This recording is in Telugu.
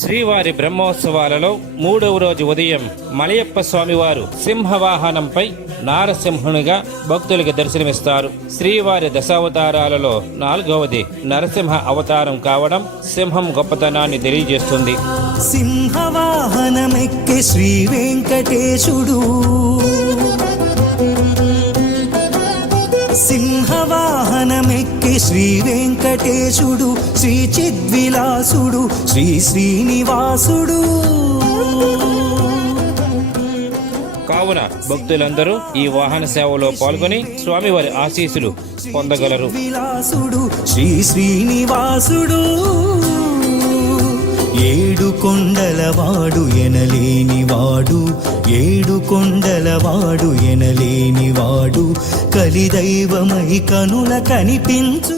శ్రీవారి బ్రహ్మోత్సవాలలో 3వ రోజు ఉదయం మలయప్ప స్వామివారు సింహవాహనంపై నారసింహునిగా భక్తులకు దర్శనమిస్తారు. శ్రీవారి దశావతారాలలో 4వది నరసింహ అవతారం కావడం సింహం గొప్పతనాన్ని తెలియజేస్తుంది. సింహవాహనమెక్కి శ్రీ వెంకటేశుడు, సింహవాహనమెక్కి శ్రీ వెంకటేశుడు, శ్రీ చిద్విలాసుడు, శ్రీ శ్రీనివాసుడు. కావున భక్తులందరూ ఈ వాహన సేవలో పాల్గొని స్వామివారి ఆశీస్సులు పొందగలరు. విలాసుడు శ్రీ శ్రీనివాసుడు, ఏడు కొండలవాడు ఎనలేనివాడు, ఏడు కొండలవాడు ఎనలేనివాడు, కలిదైవమై కనుల కనిపించు